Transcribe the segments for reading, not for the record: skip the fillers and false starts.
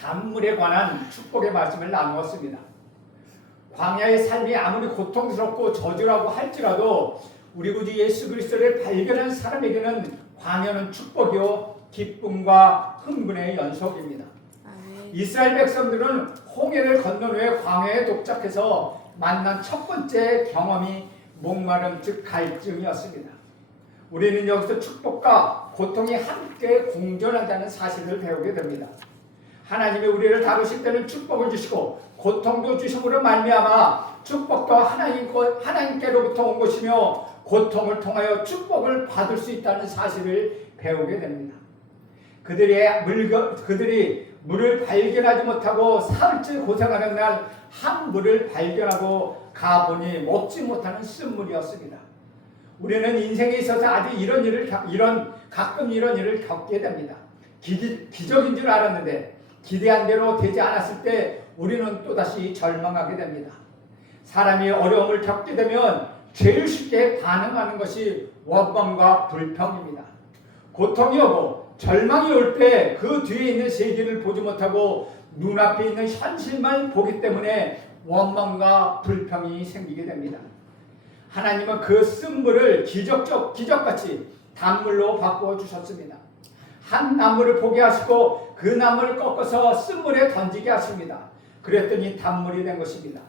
단물에 관한 축복의 말씀을 나누었습니다. 광야의 삶이 아무리 고통스럽고 저주라고 할지라도 우리 구주 예수 그리스도를 발견한 사람에게는 광야는 축복이요 기쁨과 흥분의 연속입니다. 이스라엘 백성들은 홍해를 건넌 후에 광야에 도착해서 만난 첫 번째 경험이 목마름 즉 갈증이었습니다. 우리는 여기서 축복과 고통이 함께 공존한다는 사실을 배우게 됩니다. 하나님이 우리를 다루실 때는 축복을 주시고 고통도 주심으로 말미암아 축복도 하나님께로부터 온 것이며 고통을 통하여 축복을 받을 수 있다는 사실을 배우게 됩니다. 그들이 물을 발견하지 못하고 사흘째 고생하는 날 한 물을 발견하고 가보니 먹지 못하는 쓴물이었습니다. 우리는 인생에 있어서 아주 가끔 이런 일을 겪게 됩니다. 기적인 줄 알았는데 기대한 대로 되지 않았을 때 우리는 또다시 절망하게 됩니다. 사람이 어려움을 겪게 되면 제일 쉽게 반응하는 것이 원망과 불평입니다. 고통이 오고 절망이 올 때 그 뒤에 있는 세계를 보지 못하고 눈앞에 있는 현실만 보기 때문에 원망과 불평이 생기게 됩니다. 하나님은 그 쓴물을 기적같이 단물로 바꾸어 주셨습니다. 한 나무를 보게 하시고 그 나무를 꺾어서 쓴물에 던지게 하십니다. 그랬더니 단물이 된 것입니다.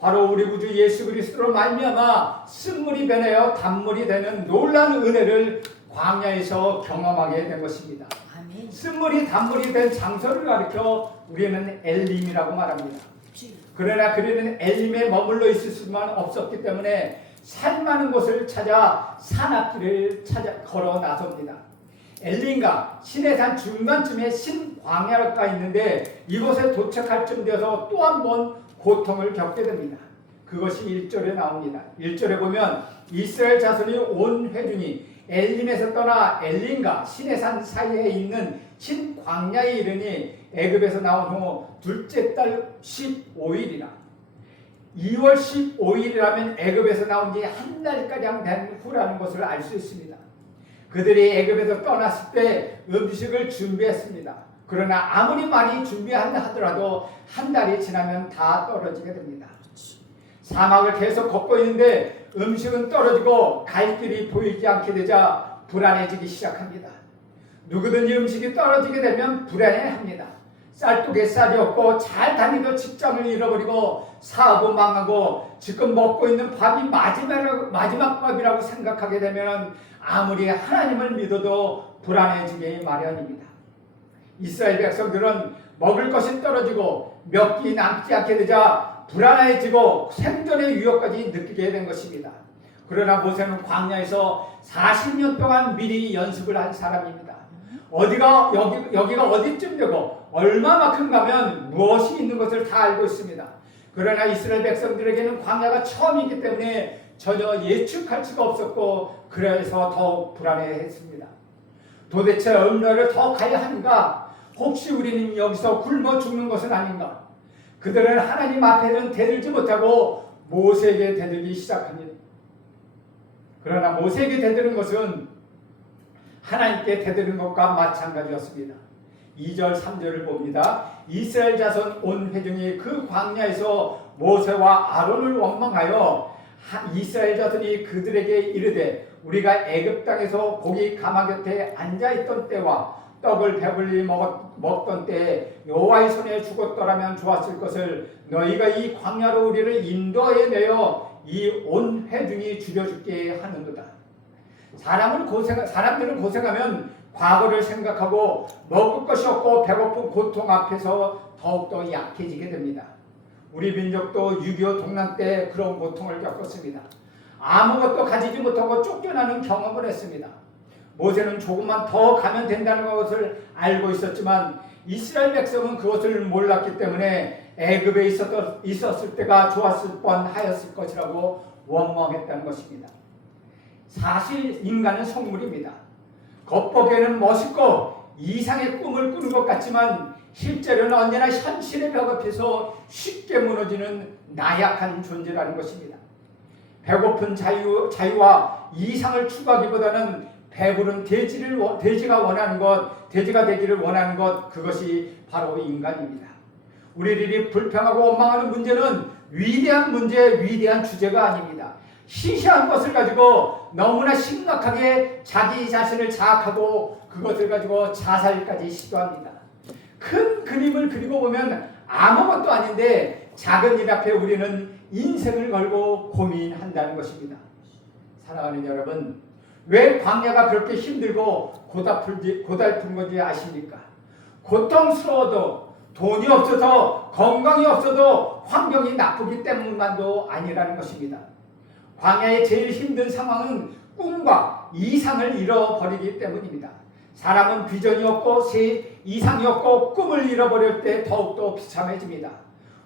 바로 우리 구주 예수 그리스도로 말미암아 쓴물이 변하여 단물이 되는 놀라운 은혜를 광야에서 경험하게 된 것입니다. 아멘. 쓴물이 단물이 된 장소를 가리켜 우리는 엘림이라고 말합니다. 그러나 그들은 엘림에 머물러 있을 수만 없었기 때문에 산 많은 곳을 찾아 산 앞길을 걸어 나섭니다. 엘림과 시내산 중간쯤에 신광야가 있는데 이곳에 도착할 쯤 되어서 또 한 번 고통을 겪게 됩니다. 그것이 1절에 나옵니다. 1절에 보면 이스라엘 자손이 온 회중이 엘림에서 떠나 엘림과 시내산 사이에 있는 신광야에 이르니 애굽에서 나온 후 둘째 달 15일이라 2월 15일이라면 애굽에서 나온 지 한 달가량 된 후라는 것을 알 수 있습니다. 그들이 애굽에서 떠났을 때 음식을 준비했습니다. 그러나 아무리 많이 준비한다 하더라도 한 달이 지나면 다 떨어지게 됩니다. 사막을 계속 걷고 있는데 음식은 떨어지고 갈 길이 보이지 않게 되자 불안해지기 시작합니다. 누구든지 음식이 떨어지게 되면 불안해합니다. 쌀독에 쌀이 없고 잘 다니던 직장을 잃어버리고 사업은 망하고 지금 먹고 있는 밥이 마지막 밥이라고 생각하게 되면 아무리 하나님을 믿어도 불안해지기 마련입니다. 이스라엘 백성들은 먹을 것이 떨어지고 몇 끼 남지 않게 되자 불안해지고 생존의 위협까지 느끼게 된 것입니다. 그러나 모세는 광야에서 40년 동안 미리 연습을 한 사람입니다. 여기가 어디쯤 되고 얼마만큼 가면 무엇이 있는 것을 다 알고 있습니다. 그러나 이스라엘 백성들에게는 광야가 처음이기 때문에 전혀 예측할 수가 없었고 그래서 더욱 불안해했습니다. 도대체 얼마를 더 가야 하는가? 혹시 우리는 여기서 굶어 죽는 것은 아닌가? 그들은 하나님 앞에는 대들지 못하고 모세에게 대들기 시작합니다. 그러나 모세에게 대드는 것은 하나님께 대드는 것과 마찬가지였습니다. 2절 3절을 봅니다. 이스라엘 자손 온 회중이 그 광야에서 모세와 아론을 원망하여 이스라엘 자손이 그들에게 이르되 우리가 애굽 땅에서 고기 가마 곁에 앉아있던 때와 떡을 배불리 먹던 때에 여호와의 손에 죽었더라면 좋았을 것을 너희가 이 광야로 우리를 인도하여 내어 이 온 회중이 죽여죽게 하는도다. 사람들은 고생하면 과거를 생각하고 먹을 것이 없고 배고픈 고통 앞에서 더욱더 약해지게 됩니다. 우리 민족도 6.25 동란 때 그런 고통을 겪었습니다. 아무것도 가지지 못하고 쫓겨나는 경험을 했습니다. 모세는 조금만 더 가면 된다는 것을 알고 있었지만 이스라엘 백성은 그것을 몰랐기 때문에 애굽에 있었을 때가 좋았을 뻔하였을 것이라고 원망했다는 것입니다. 사실 인간은 속물입니다. 겉보기에는 멋있고 이상의 꿈을 꾸는 것 같지만 실제로는 언제나 현실의 벽 앞에서 쉽게 무너지는 나약한 존재라는 것입니다. 배고픈 자유와 이상을 추구하기보다는 배부른 돼지가 되기를 원하는 것, 그것이 바로 인간입니다. 우리들이 불평하고 원망하는 문제는 위대한 문제, 위대한 주제가 아닙니다. 시시한 것을 가지고 너무나 심각하게 자기 자신을 자학하고 그것을 가지고 자살까지 시도합니다. 큰 그림을 그리고 보면 아무것도 아닌데 작은 일 앞에 우리는 인생을 걸고 고민한다는 것입니다. 사랑하는 여러분, 왜 광야가 그렇게 힘들고 고달픈 건지 아십니까? 고통스러워도 돈이 없어서 건강이 없어도 환경이 나쁘기 때문만도 아니라는 것입니다. 광야의 제일 힘든 상황은 꿈과 이상을 잃어버리기 때문입니다. 사람은 비전이 없고 이상이 없고 꿈을 잃어버릴 때 더욱더 비참해집니다.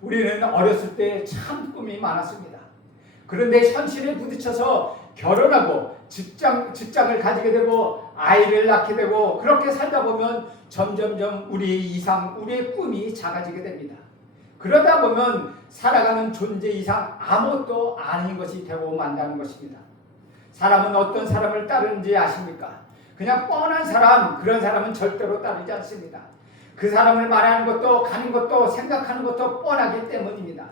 우리는 어렸을 때 참 꿈이 많았습니다. 그런데 현실에 부딪혀서 결혼하고 직장을 가지게 되고 아이를 낳게 되고 그렇게 살다 보면 점점점 우리의 꿈이 작아지게 됩니다. 그러다 보면 살아가는 존재 이상 아무것도 아닌 것이 되고 만다는 것입니다. 사람은 어떤 사람을 따르는지 아십니까? 그냥 뻔한 사람, 그런 사람은 절대로 따르지 않습니다. 그 사람을 말하는 것도 가는 것도 생각하는 것도 뻔하기 때문입니다.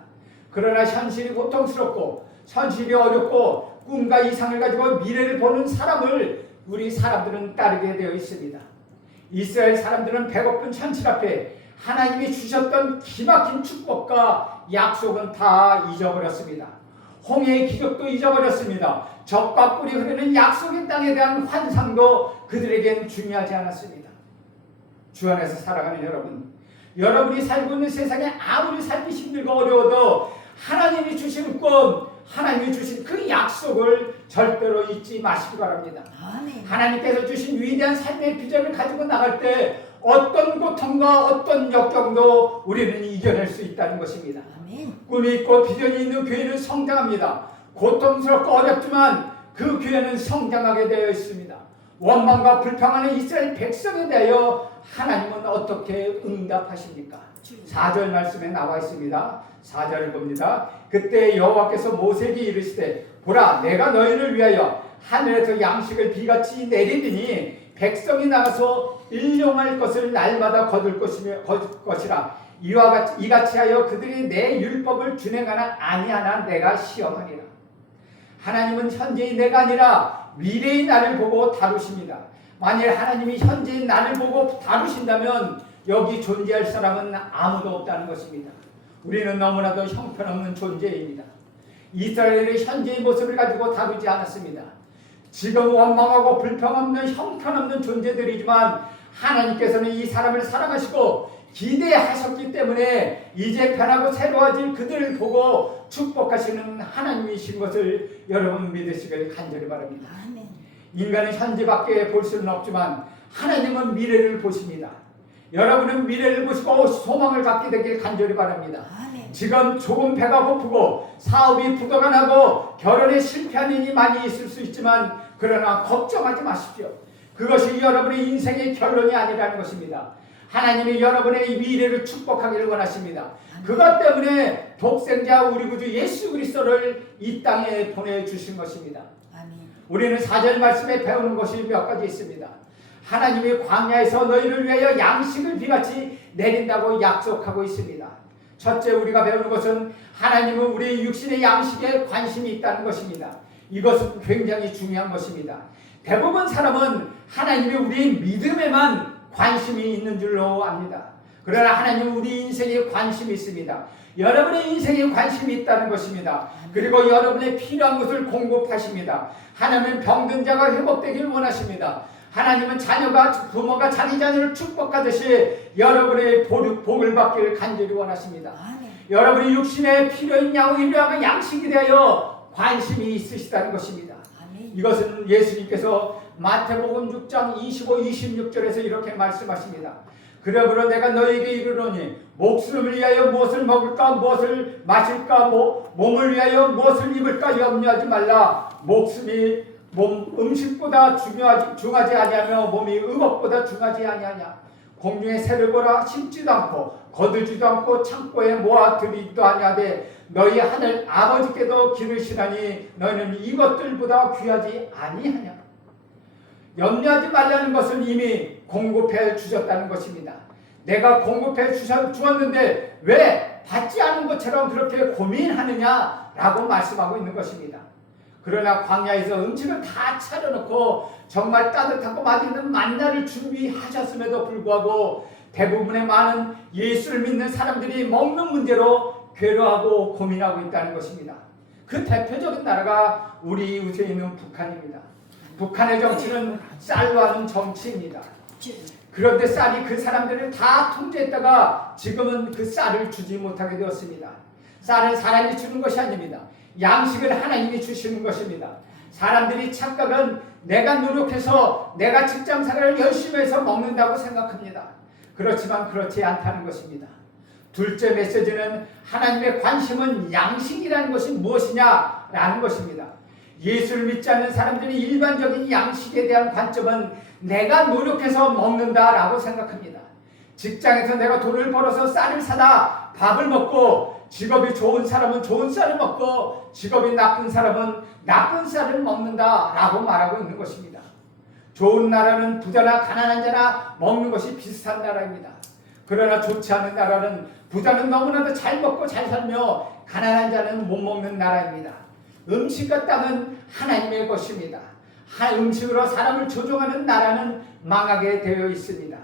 그러나 현실이 고통스럽고 현실이 어렵고 꿈과 이상을 가지고 미래를 보는 사람을 우리 사람들은 따르게 되어 있습니다. 이스라엘 사람들은 배고픈 현실 앞에 하나님이 주셨던 기막힌 축복과 약속은 다 잊어버렸습니다. 홍해의 기적도 잊어버렸습니다. 적과 꿀이 흐르는 약속의 땅에 대한 환상도 그들에겐 중요하지 않았습니다. 주 안에서 살아가는 여러분이 살고 있는 세상에 아무리 살기 힘들고 어려워도 하나님이 주신 꿈, 하나님이 주신 그 약속을 절대로 잊지 마시기 바랍니다. 아멘. 하나님께서 주신 위대한 삶의 비전을 가지고 나갈 때 어떤 고통과 어떤 역경도 우리는 이겨낼 수 있다는 것입니다. 아멘. 꿈이 있고 비전이 있는 교회는 성장합니다. 고통스럽고 어렵지만 그 교회는 성장하게 되어 있습니다. 원망과 불평하는 이스라엘 백성에 대하여 하나님은 어떻게 응답하십니까? 4절 말씀에 나와 있습니다. 4절을 봅니다. 그때 여호와께서 모세에게 이르시되 보라 내가 너희를 위하여 하늘에서 양식을 비같이 내리리니 백성이 나가서 일용할 것을 날마다 거둘 것이라 이같이 하여 그들이 내 율법을 준행하나 아니하나 내가 시험하리라. 하나님은 현재의 내가 아니라 미래의 나를 보고 다루십니다. 만일 하나님이 현재의 나를 보고 다루신다면 여기 존재할 사람은 아무도 없다는 것입니다. 우리는 너무나도 형편없는 존재입니다. 이스라엘의 현재의 모습을 가지고 다루지 않았습니다. 지금 원망하고 불평없는 형편없는 존재들이지만 하나님께서는 이 사람을 사랑하시고 기대하셨기 때문에 이제 변하고 새로워질 그들을 보고 축복하시는 하나님이신 것을 여러분 믿으시길 간절히 바랍니다. 아멘. 인간은 현재밖에 볼 수는 없지만 하나님은 미래를 보십니다. 여러분은 미래를 보시고 소망을 갖게 되길 간절히 바랍니다. 아멘. 지금 조금 배가 고프고 사업이 부도가 나고 결혼에 실패하는 일이 많이 있을 수 있지만 그러나 걱정하지 마십시오. 그것이 여러분의 인생의 결론이 아니라는 것입니다. 하나님이 여러분의 미래를 축복하기를 원하십니다. 그것 때문에 독생자 우리 구주 예수 그리스도를 이 땅에 보내주신 것입니다. 아멘. 우리는 4절 말씀에 배우는 것이 몇 가지 있습니다. 하나님이 광야에서 너희를 위하여 양식을 비같이 내린다고 약속하고 있습니다. 첫째 우리가 배우는 것은 하나님은 우리의 육신의 양식에 관심이 있다는 것입니다. 이것은 굉장히 중요한 것입니다. 대부분 사람은 하나님이 우리의 믿음에만 관심이 있는 줄로 압니다. 그러나 하나님은 우리 인생에 관심이 있습니다. 여러분의 인생에 관심이 있다는 것입니다. 그리고 여러분의 필요한 것을 공급하십니다. 하나님은 병든 자가 회복되길 원하십니다. 하나님은 부모가 자기 자녀를 축복하듯이 여러분의 복을 받기를 간절히 원하십니다. 아멘. 여러분이 육신에 필요한 양식에 대하여 관심이 있으시다는 것입니다. 아멘. 이것은 예수님께서 마태복음 6장 25, 26절에서 이렇게 말씀하십니다. 그러므로 내가 너에게 이르노니 목숨을 위하여 무엇을 먹을까 무엇을 마실까 몸을 위하여 무엇을 입을까 염려하지 말라. 목숨이 음식보다 중하지 아니하며 몸이 의복보다 중하지 아니하냐. 공중의 새를 보라. 심지도 않고 거두지도 않고 창고에 모아두리지도 아니하되 너희 하늘 아버지께도 기르시나니 너희는 이것들보다 귀하지 아니하냐. 염려하지 말라는 것은 이미 공급해 주셨다는 것입니다. 내가 공급해 주었는데 왜 받지 않은 것처럼 그렇게 고민하느냐라고 말씀하고 있는 것입니다. 그러나 광야에서 음식을 다 차려놓고 정말 따뜻하고 맛있는 만나를 준비하셨음에도 불구하고 대부분의 많은 예수를 믿는 사람들이 먹는 문제로 괴로워하고 고민하고 있다는 것입니다. 그 대표적인 나라가 우리 이웃에 있는 북한입니다. 북한의 정치는 쌀로 하는 정치입니다. 그런데 쌀이 그 사람들을 다 통제했다가 지금은 그 쌀을 주지 못하게 되었습니다. 쌀은 사람이 주는 것이 아닙니다. 양식을 하나님이 주시는 것입니다. 사람들이 착각은 내가 노력해서 내가 직장생활을 열심히 해서 먹는다고 생각합니다. 그렇지만 그렇지 않다는 것입니다. 둘째 메시지는 하나님의 관심은 양식이라는 것이 무엇이냐라는 것입니다. 예수를 믿지 않는 사람들이 일반적인 양식에 대한 관점은 내가 노력해서 먹는다라고 생각합니다. 직장에서 내가 돈을 벌어서 쌀을 사다 밥을 먹고, 직업이 좋은 사람은 좋은 쌀을 먹고 직업이 나쁜 사람은 나쁜 쌀을 먹는다라고 말하고 있는 것입니다. 좋은 나라는 부자나 가난한 자나 먹는 것이 비슷한 나라입니다. 그러나 좋지 않은 나라는 부자는 너무나도 잘 먹고 잘 살며 가난한 자는 못 먹는 나라입니다. 음식과 땅은 하나님의 것입니다. 음식으로 사람을 조종하는 나라는 망하게 되어 있습니다.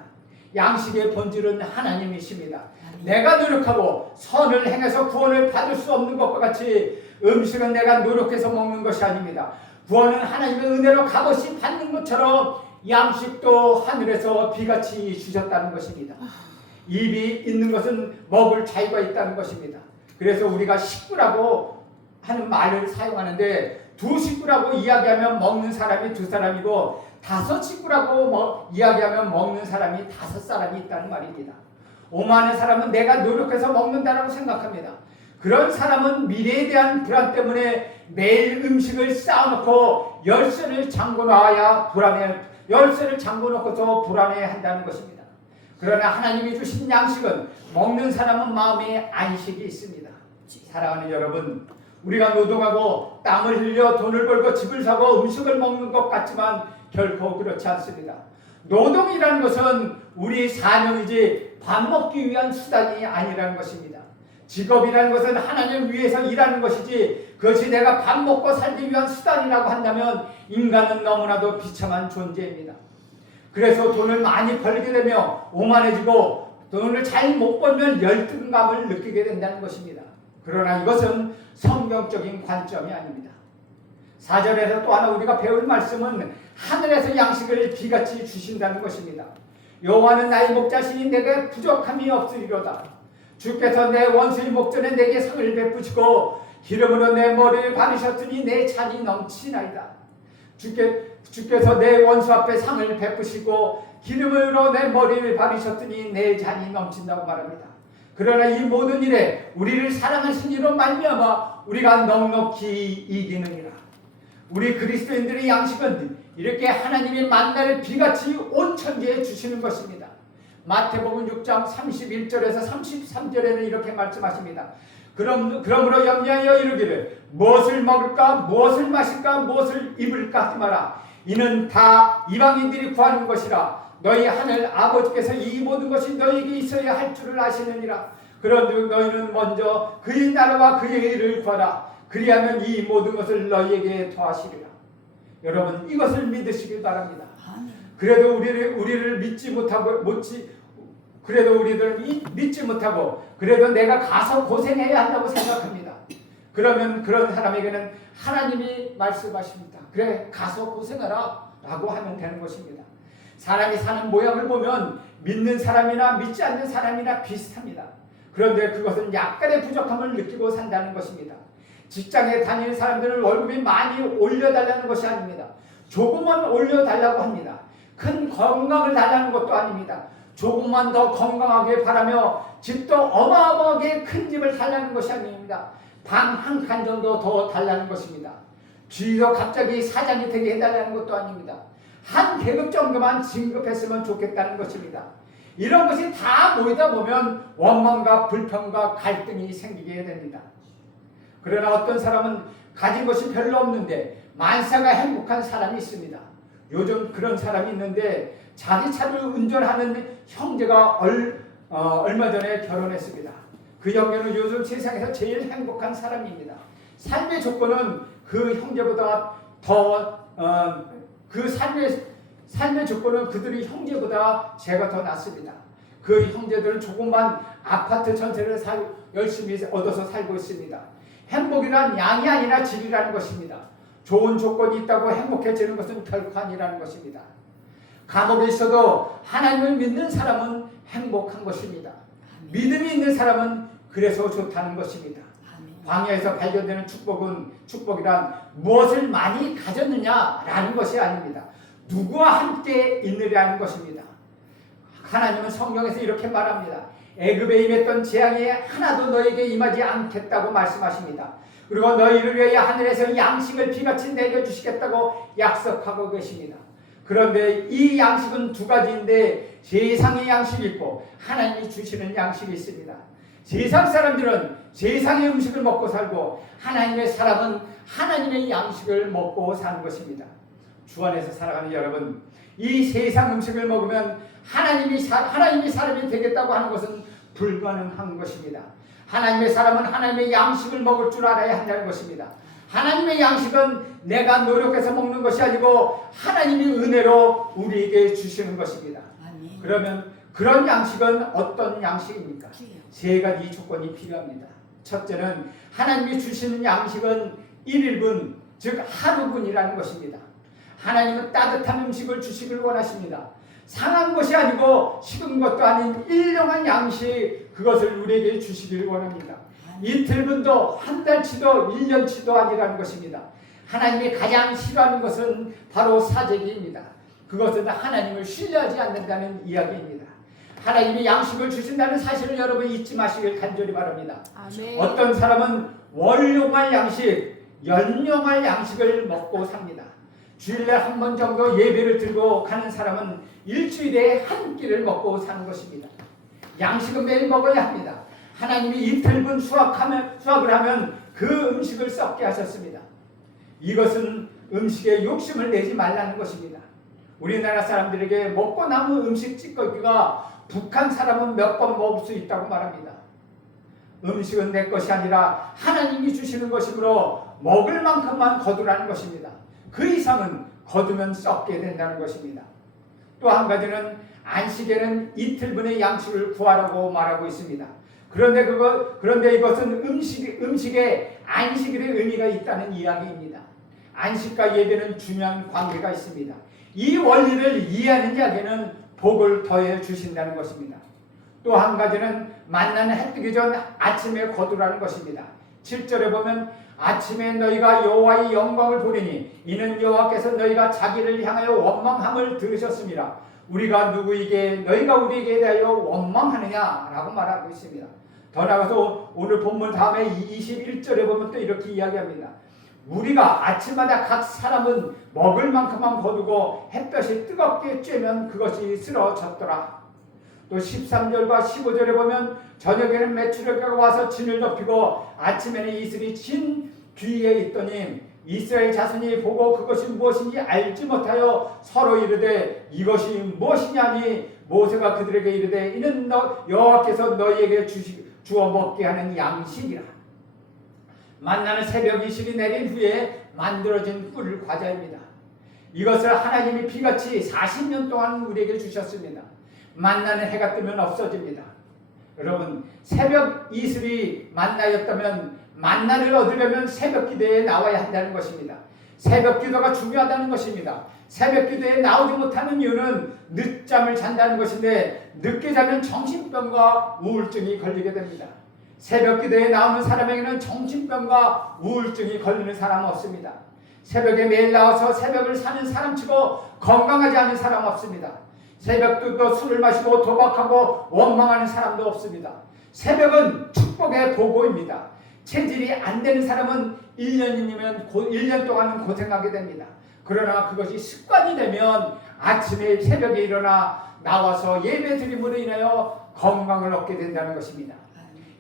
양식의 본질은 하나님이십니다. 내가 노력하고 선을 행해서 구원을 받을 수 없는 것과 같이 음식은 내가 노력해서 먹는 것이 아닙니다. 구원은 하나님의 은혜로 값없이 받는 것처럼 양식도 하늘에서 비같이 주셨다는 것입니다. 입이 있는 것은 먹을 자유가 있다는 것입니다. 그래서 우리가 식구라고 하는 말을 사용하는데, 두 식구라고 이야기하면 먹는 사람이 두 사람이고, 다섯 식구라고 이야기하면 먹는 사람이 다섯 사람이 있다는 말입니다. 오만한 사람은 내가 노력해서 먹는다라고 생각합니다. 그런 사람은 미래에 대한 불안 때문에 매일 음식을 쌓아놓고 열쇠를 잠궈놓고서 불안해한다는 것입니다. 그러나 하나님이 주신 양식은 먹는 사람은 마음에 안식이 있습니다. 사랑하는 여러분, 우리가 노동하고 땀을 흘려 돈을 벌고 집을 사고 음식을 먹는 것 같지만 결코 그렇지 않습니다. 노동이라는 것은 우리 사명이지 밥 먹기 위한 수단이 아니라는 것입니다. 직업이라는 것은 하나님을 위해서 일하는 것이지 그것이 내가 밥 먹고 살기 위한 수단이라고 한다면 인간은 너무나도 비참한 존재입니다. 그래서 돈을 많이 벌게 되며 오만해지고 돈을 잘 못 벌면 열등감을 느끼게 된다는 것입니다. 그러나 이것은 성경적인 관점이 아닙니다. 4절에서 또 하나 우리가 배울 말씀은 하늘에서 양식을 비같이 주신다는 것입니다. 여호와는 나의 목자시니 내게 부족함이 없으리로다. 주께서 내 원수의 목전에 내게 상을 베푸시고 기름으로 내 머리를 바르셨더니 내 잔이 넘치나이다. 주께서 내 원수 앞에 상을 베푸시고 기름으로 내 머리를 바르셨더니 내 잔이 넘친다고 말합니다. 그러나 이 모든 일에 우리를 사랑하신 이로 말미암아 우리가 넉넉히 이기느니라. 우리 그리스도인들의 양식은 이렇게 하나님의 만나를 비같이 온 천지에 주시는 것입니다. 마태복음 6장 31절에서 33절에는 이렇게 말씀하십니다. 그러므로 염려하여 이르기를 무엇을 먹을까 무엇을 마실까 무엇을 입을까 하지 마라. 이는 다 이방인들이 구하는 것이라. 너희 하늘 아버지께서 이 모든 것이 너희에게 있어야 할 줄을 아시느니라. 그런즉 너희는 먼저 그의 나라와 그의 의를 구하라. 그리하면 이 모든 것을 너희에게 더하시리라. 여러분, 이것을 믿으시길 바랍니다. 그래도 우리를 믿지 못하고 그래도 내가 가서 고생해야 한다고 생각합니다. 그러면 그런 사람에게는 하나님이 말씀하십니다. 그래, 가서 고생하라 라고 하면 되는 것입니다. 사람이 사는 모양을 보면 믿는 사람이나 믿지 않는 사람이나 비슷합니다. 그런데 그것은 약간의 부족함을 느끼고 산다는 것입니다. 직장에 다니는 사람들은 월급이 많이 올려달라는 것이 아닙니다. 조금만 올려달라고 합니다. 큰 건강을 달라는 것도 아닙니다. 조금만 더 건강하게 바라며 집도 어마어마하게 큰 집을 달라는 것이 아닙니다. 방 한 칸 정도 더 달라는 것입니다. 주위도 갑자기 사장이 되게 해달라는 것도 아닙니다. 한 계급 정도만 진급했으면 좋겠다는 것입니다. 이런 것이 다 모이다 보면 원망과 불평과 갈등이 생기게 됩니다. 그러나 어떤 사람은 가진 것이 별로 없는데 만사가 행복한 사람이 있습니다. 요즘 그런 사람이 있는데 자기 차를 운전하는 형제가 얼마 전에 결혼했습니다. 그 형제는 요즘 세상에서 제일 행복한 사람입니다. 삶의 조건은 그 형제보다 그 삶의 조건은 그들의 형제보다 제가 더 낫습니다. 그 형제들은 조금만 아파트 전세를 열심히 얻어서 살고 있습니다. 행복이란 양이 아니라 질이라는 것입니다. 좋은 조건이 있다고 행복해지는 것은 결코 아니라는 것입니다. 감옥에 있어도 하나님을 믿는 사람은 행복한 것입니다. 믿음이 있는 사람은 그래서 좋다는 것입니다. 광야에서 발견되는 축복이란 무엇을 많이 가졌느냐라는 것이 아닙니다. 누구와 함께 있느냐는 것입니다. 하나님은 성경에서 이렇게 말합니다. 애굽에 임했던 재앙이 하나도 너에게 임하지 않겠다고 말씀하십니다. 그리고 너희를 위하여 하늘에서 양식을 비같이 내려주시겠다고 약속하고 계십니다. 그런데 이 양식은 두 가지인데 세상의 양식이 있고 하나님이 주시는 양식이 있습니다. 세상 사람들은 세상의 음식을 먹고 살고 하나님의 사람은 하나님의 양식을 먹고 사는 것입니다. 주 안에서 살아가는 여러분, 이 세상 음식을 먹으면 하나님이 사람이 되겠다고 하는 것은 불가능한 것입니다. 하나님의 사람은 하나님의 양식을 먹을 줄 알아야 한다는 것입니다. 하나님의 양식은 내가 노력해서 먹는 것이 아니고 하나님이 은혜로 우리에게 주시는 것입니다. 아멘. 그러면 그런 양식은 어떤 양식입니까? 세 가지 조건이 필요합니다. 첫째는 하나님이 주시는 양식은 1일분, 즉 하루분이라는 것입니다. 하나님은 따뜻한 음식을 주시길 원하십니다. 상한 것이 아니고 식은 것도 아닌 일용한 양식, 그것을 우리에게 주시길 원합니다. 이틀분도 한 달치도 1년치도 아니라는 것입니다. 하나님이 가장 싫어하는 것은 바로 사재기입니다. 그것은 하나님을 신뢰하지 않는다는 이야기입니다. 하나님이 양식을 주신다는 사실을 여러분 잊지 마시길 간절히 바랍니다. 아멘. 어떤 사람은 월용할 양식, 연용할 양식을 먹고 삽니다. 주일날 한 번 정도 예배를 들고 가는 사람은 일주일에 한 끼를 먹고 사는 것입니다. 양식은 매일 먹어야 합니다. 하나님이 이틀분 수확을 하면 그 음식을 썩게 하셨습니다. 이것은 음식에 욕심을 내지 말라는 것입니다. 우리나라 사람들에게 먹고 남은 음식 찌꺼기가 북한 사람은 몇 번 먹을 수 있다고 말합니다. 음식은 내 것이 아니라 하나님이 주시는 것이므로 먹을 만큼만 거두라는 것입니다. 그 이상은 거두면 썩게 된다는 것입니다. 또 한 가지는 안식에는 이틀분의 양식을 구하라고 말하고 있습니다. 그런데 이것은 음식에 안식일의 의미가 있다는 이야기입니다. 안식과 예배는 중요한 관계가 있습니다. 이 원리를 이해하는 자에게는 복을 더해 주신다는 것입니다. 또 한 가지는 만나는 해 뜨기 전 아침에 거두라는 것입니다. 7절에 보면 아침에 너희가 여호와의 영광을 보리니 이는 여호와께서 너희가 자기를 향하여 원망함을 들으셨습니다. 우리가 누구에게 너희가 우리에게 대하여 원망하느냐라고 말하고 있습니다. 더 나아가서 오늘 본문 다음에 21절에 보면 또 이렇게 이야기합니다. 우리가 아침마다 각 사람은 먹을 만큼만 거두고 햇볕이 뜨겁게 쬐면 그것이 쓰러졌더라. 또 13절과 15절에 보면 저녁에는 메추라기가 와서 진을 덮이고 아침에는 이슬이 진 뒤에 있더니 이스라엘 자손이 보고 그것이 무엇인지 알지 못하여 서로 이르되 이것이 무엇이냐니 모세가 그들에게 이르되 이는 여호와께서 너희에게 주어 먹게 하는 양식이라. 만나는 새벽 이슬이 내린 후에 만들어진 꿀 과자입니다. 이것을 하나님이 비같이 40년 동안 우리에게 주셨습니다. 만나는 해가 뜨면 없어집니다. 여러분, 새벽 이슬이 만나였다면 만나를 얻으려면 새벽 기도에 나와야 한다는 것입니다. 새벽 기도가 중요하다는 것입니다. 새벽 기도에 나오지 못하는 이유는 늦잠을 잔다는 것인데 늦게 자면 정신병과 우울증이 걸리게 됩니다. 새벽 기도에 나오는 사람에게는 정신병과 우울증이 걸리는 사람은 없습니다. 새벽에 매일 나와서 새벽을 사는 사람치고 건강하지 않은 사람 없습니다. 새벽도 술을 마시고 도박하고 원망하는 사람도 없습니다. 새벽은 축복의 보고입니다. 체질이 안 되는 사람은 1년 동안은 고생하게 됩니다. 그러나 그것이 습관이 되면 아침에 새벽에 일어나 나와서 예배 드림으로 인하여 건강을 얻게 된다는 것입니다.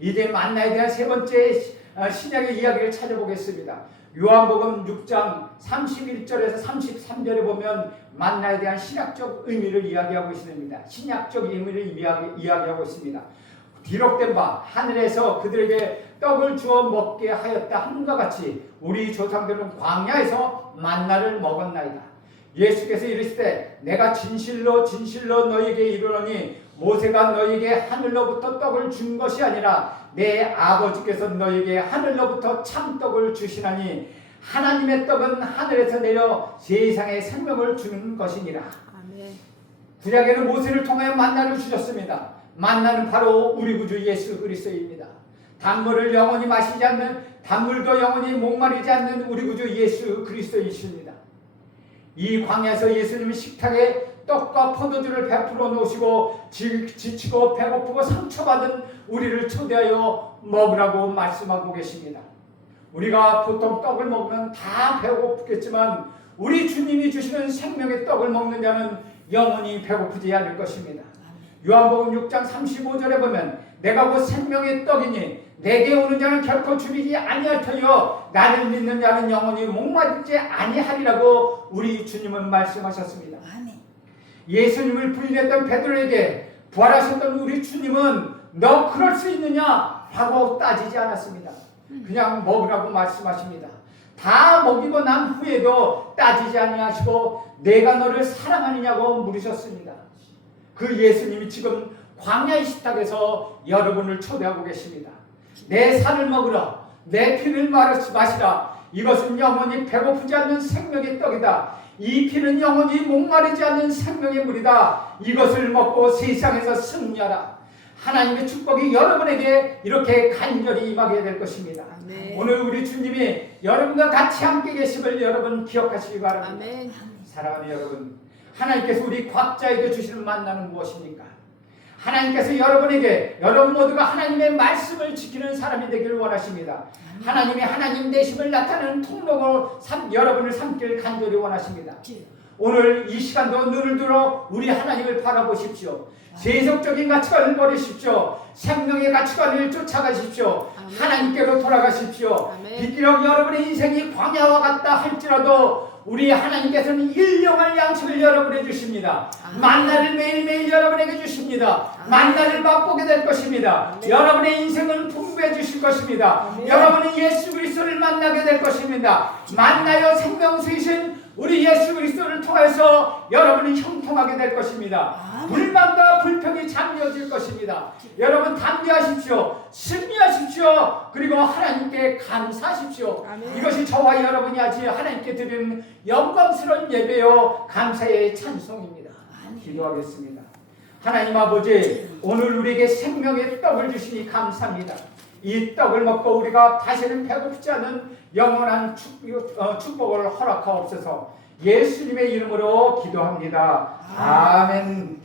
이제 만나에 대한 세 번째 신약의 이야기를 찾아보겠습니다. 요한복음 6장 31절에서 33절에 보면 만나에 대한 신약적 의미를 이야기하고 있습니다. 신약적 의미를 이야기하고 있습니다. 기록된 바 하늘에서 그들에게 떡을 주어 먹게 하였다 함과 같이 우리 조상들은 광야에서 만나를 먹었나이다. 예수께서 이르시되 내가 진실로 진실로 너희에게 이르노니 모세가 너희에게 하늘로부터 떡을 준 것이 아니라 내 아버지께서 너희에게 하늘로부터 참떡을 주시나니 하나님의 떡은 하늘에서 내려 세상에 생명을 주는 것이니라. 아멘. 구약에는 모세를 통하여 만나를 주셨습니다. 만나는 바로 우리 구주 예수 그리스도입니다. 단물을 영원히 마시지 않는, 단물도 영원히 목마르지 않는 우리 구주 예수 그리스도이십니다. 이 광야에서 예수님은 식탁에 떡과 포도주를 베풀어 놓으시고 지치고 배고프고 상처받은 우리를 초대하여 먹으라고 말씀하고 계십니다. 우리가 보통 떡을 먹으면 다 배고프겠지만 우리 주님이 주시는 생명의 떡을 먹는 자는 영원히 배고프지 않을 것입니다. 요한복음 6장 35절에 보면 내가 곧 생명의 떡이니 내게 오는 자는 결코 줄이지 아니할 터이요 나를 믿는 자는 영원히 목마르지 아니하리라고 우리 주님은 말씀하셨습니다. 예수님을 부인했던 베드로에게 부활하셨던 우리 주님은 너 그럴 수 있느냐 하고 따지지 않았습니다. 그냥 먹으라고 말씀하십니다. 다 먹이고 난 후에도 따지지 아니하시고 내가 너를 사랑하느냐고 물으셨습니다. 그 예수님이 지금 광야의 식탁에서 여러분을 초대하고 계십니다. 내 살을 먹으라, 내 피를 마시라. 이것은 영원히 배고프지 않는 생명의 떡이다. 이 피는 영원히 목마르지 않는 생명의 물이다. 이것을 먹고 세상에서 승리하라. 하나님의 축복이 여러분에게 이렇게 간절히 임하게 될 것입니다. 아멘. 오늘 우리 주님이 여러분과 같이 함께 계심을 여러분 기억하시기 바랍니다. 아멘. 사랑하는 여러분, 하나님께서 우리 각자에게 주시는 만나는 무엇입니까? 하나님께서 여러분에게, 여러분 모두가 하나님의 말씀을 지키는 사람이 되기를 원하십니다. 하나님이 하나님 되심을 나타내는 통로로 여러분을 삼길 간절히 원하십니다. 오늘 이 시간도 눈을 들어 우리 하나님을 바라보십시오. 세속적인 가치관을 버리십시오. 생명의 가치관을 쫓아가십시오. 하나님께로 돌아가십시오. 비록 여러분의 인생이 광야와 같다 할지라도 우리 하나님께서는 일용할 양식을 여러분에게 주십니다. 만나를 매일매일 여러분에게 주십니다. 만나를 맛보게 될 것입니다. 여러분의 인생을 풍부해 주실 것입니다. 여러분은 예수 그리스도를 만나게 될 것입니다. 만나여 생명수이신 우리 예수 그리스도를 통해서 여러분은 형통하게 될 것입니다. 불만과 불평이 잠겨질 것입니다. 여러분 담대하십시오. 승리하십시오. 그리고 하나님께 감사하십시오. 아멘. 이것이 저와 여러분이 하지 하나님께 드리는 영광스러운 예배요 감사의 찬송입니다. 기도하겠습니다. 하나님 아버지, 오늘 우리에게 생명의 떡을 주시니 감사합니다. 이 떡을 먹고 우리가 다시는 배고프지 않은 영원한 축복을 허락하옵소서. 예수님의 이름으로 기도합니다. 아멘.